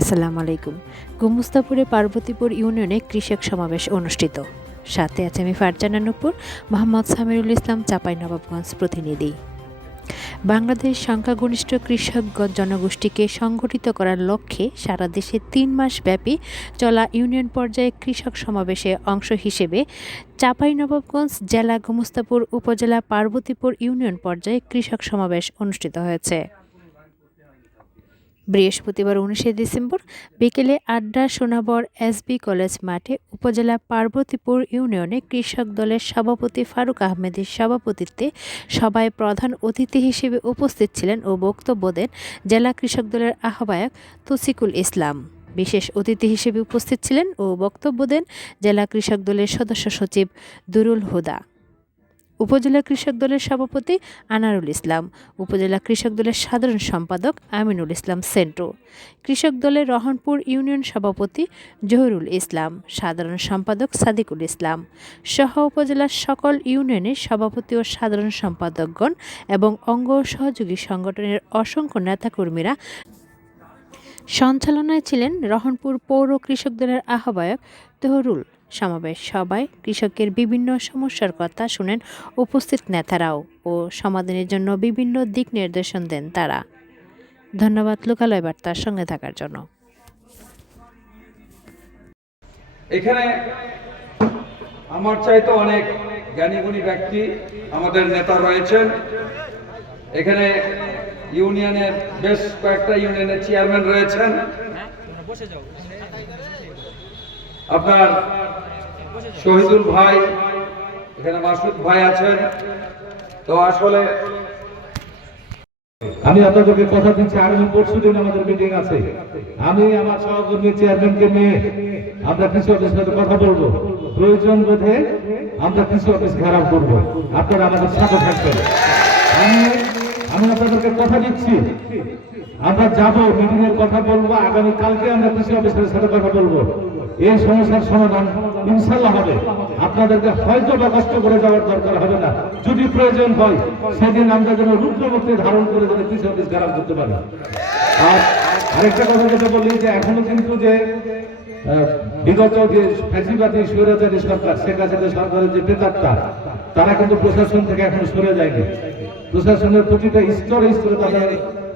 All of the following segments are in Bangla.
আসসালামু আলাইকুম। গুমুস্তাপুরে পার্বতীপুর ইউনিয়নে কৃষক সমাবেশ অনুষ্ঠিত। সাথে আছে আমি ফারজানা নুপুর মোহাম্মদ সামিরুল ইসলাম, চাপাই নবাবগঞ্জ প্রতিনিধি। বাংলাদেশ সংখ্যাগরিষ্ঠ কৃষক জনগোষ্ঠীকে সংগঠিত করার লক্ষ্যে সারা দেশে তিন মাস ব্যাপী চলা ইউনিয়ন পর্যায়ে কৃষক সমাবেশে অংশ হিসেবে চাঁপাইনবাবগঞ্জ জেলা গুমুস্তাপুর উপজেলা পার্বতীপুর ইউনিয়ন পর্যায়ে কৃষক সমাবেশ অনুষ্ঠিত হয়েছে। বৃহস্পতিবার উনিশে ডিসেম্বর বিকেলে আড্ডা সোনাবর এসবি কলেজ মাঠে উপজেলা পার্বতীপুর ইউনিয়নে কৃষক দলের সভাপতি ফারুক আহমেদের সভাপতিত্বে সভায় প্রধান অতিথি হিসেবে উপস্থিত ছিলেন ও বক্তব্য দেন জেলা কৃষক দলের আহ্বায়ক তসিকুল ইসলাম। বিশেষ অতিথি হিসেবে উপস্থিত ছিলেন ও বক্তব্য দেন জেলা কৃষক দলের সদস্য সচিব দুরুল হুদা। উপজেলা কৃষক দলের সভাপতি আনারুল ইসলাম, উপজেলা কৃষক দলের সাধারণ সম্পাদক আমিনুল ইসলাম সেন্টু, কৃষক দলের রহনপুর ইউনিয়ন সভাপতি জহুরুল ইসলাম, সাধারণ সম্পাদক সাদিকুল ইসলাম সহ উপজেলার সকল ইউনিয়নের সভাপতি ও সাধারণ সম্পাদকগণ এবং অঙ্গ সহযোগী সংগঠনের অসংখ্য নেতাকর্মীরা সঞ্চালনায় ছিলেন রহনপুর পৌর কৃষক দলের আহ্বায়ক তহরুল, সমাবেশ সভায় কৃষকের বিভিন্ন সমস্যার কথা শুনেন উপস্থিত নেতারাও ও সমাধানের জন্য বিভিন্ন দিক নির্দেশন দেন তারা। ধন্যবাদ লোকালয় বার্তার সঙ্গে থাকার জন্য। এখানে আমার চাইতে অনেক জ্ঞানীগুণী ব্যক্তি আমাদের নেতা রয়েছেন। এখানে ইউনিয়নের বেশ কয়েকটা ইউনিয়নের চেয়ারম্যান রয়েছেন। আপনার শহীদুল ভাই, এখানে মাসুদ ভাই আছেন। তো আসলে আমি আপনাদেরকে কথা দিচ্ছি, আগামী পরশু দিন আমাদের মিটিং আছে। আমি আমার সহকর্মী চেয়ারম্যানকে নিয়ে আমরা কৃষি অফিসের সাথে কথা বলব। প্রয়োজন বোধে আমরা কৃষি অফিস ঘেরাও করব। আপনারা আমাদের সাথে থাকবেন। কথা দিচ্ছি। আমরা যাব মিটিং এর কথা বলব, আগামী কালকে আমরা কৃষি অফিসের সাথে কথা বলব। এই সমস্যার সমাধান ইনশাল্লাহ হবে। আপনাদেরকে হয়তো বা কষ্ট করে যাওয়ার দরকার হবে না। যদি প্রয়োজন হয়, সেদিন আমরা যেন রুদ্রমূর্তি ধারণ করে যেন কৃষি অফিস খারাপ করতে পারি। আর আরেকটা কথা যেটা বলি, যে এখনও কিন্তু যে বিগত যে ফ্যাসিবাদী, স্বৈরাচারী সরকার, শেখ হাসিনা সরকারের যে প্রেতাত্মা তারা কিন্তু প্রশাসন থেকে এখন সরে যায়নি। প্রশাসনের প্রতিটা স্তরে স্তরে তাদের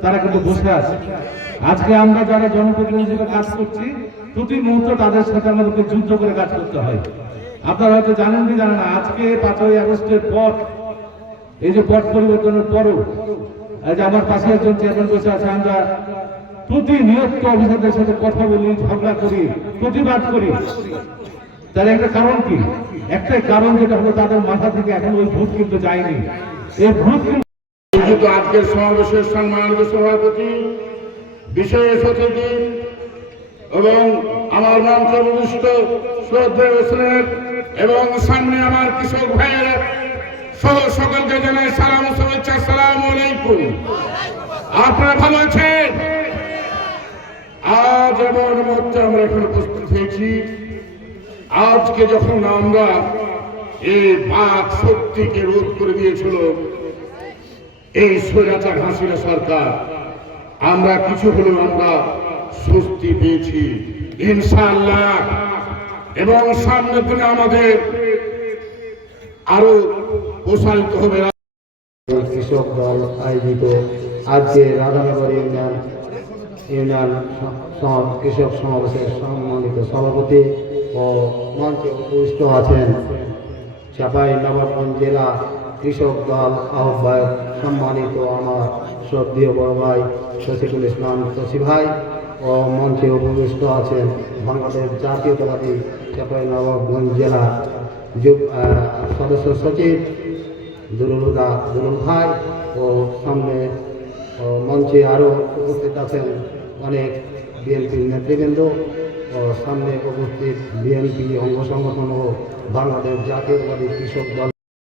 তারা কিন্তু বসে আছে। আজকে আমরা যারা জনপ্রতিনিধি হিসেবে কাজ করছি, প্রতি মুহূর্তে তাদের সাথে আমাদেরকে যুদ্ধ করে কাজ করতে হয়। আপনারা হয়তো জানেন কি জানেন আজকে পাঁচই আগস্টের পর, এই যে পট পরিবর্তনের পরও, এই যে আমার পাশে একজন চেয়ারম্যান বসে আছে, আমরা প্রতিনিয়ত অফিসারদের সাথে কথা বলি, ঝগড়া করি, প্রতিবাদ করি। তার একটা কারণ কি? একটাই কারণ যেটা হলো তাদের মাথা থেকে এখন ওই ভূত কিন্তু যায়নি। এই ভূত কিন্তু আজকের সমাবেশের সম্মানিত সভাপতি, বিশেষ অতিথি এবং আমার মঞ্চ উপবিষ্ট শ্রদ্ধেয় হোসেনের এবং সামনে আমার কৃষক ভাইয়েরা সহ সকলকে জানাই সালাম শুভেচ্ছা সালাম আলাইকুম। আপনারা ভালো আছেন? আজ এমন মুহূর্তে আমরা এখানে উপস্থিত হয়েছি। আজকে যখন আমরা এই বাক শক্তিকে রোধ করে দিয়েছিল, এই স্বৈরাচার হাসিনা সরকার, আমরা কিছু হলেও আমরা স্বস্তি পেয়েছি। ইনশাল্লাহ এবং সামনের দিনে আমাদের আরও প্রসারিত হবে কৃষক দল আয়োজিত। আজকে রাধানগর ইউনিয়ন ইউনিয়ন কৃষক সমাবেশের সম্মানিত সভাপতি ও মঞ্চে উপবিষ্ট আছেন চাপাই নবাবগঞ্জ জেলা কৃষক দল আহ্বায়ক সম্মানিত আমার শ্রদ্ধীয় বড় ভাই শশিকুল ইসলাম শশী ভাই ও মঞ্চে উপবিষ্ট আছেন বাংলাদেশ জাতীয়তাবাদী চাপাই নবাবগঞ্জ জেলা সদস্য সচিব দুরুল হুদা দুরুল ভাই ও সামনে মঞ্চে আরও উপস্থিত আছেন অনেক বিএনপির নেতৃবৃন্দ সামনে উপস্থিত বিএনপি অঙ্গ সংগঠন ও বাংলাদেশ জাতীয়তাবাদী কৃষক দল।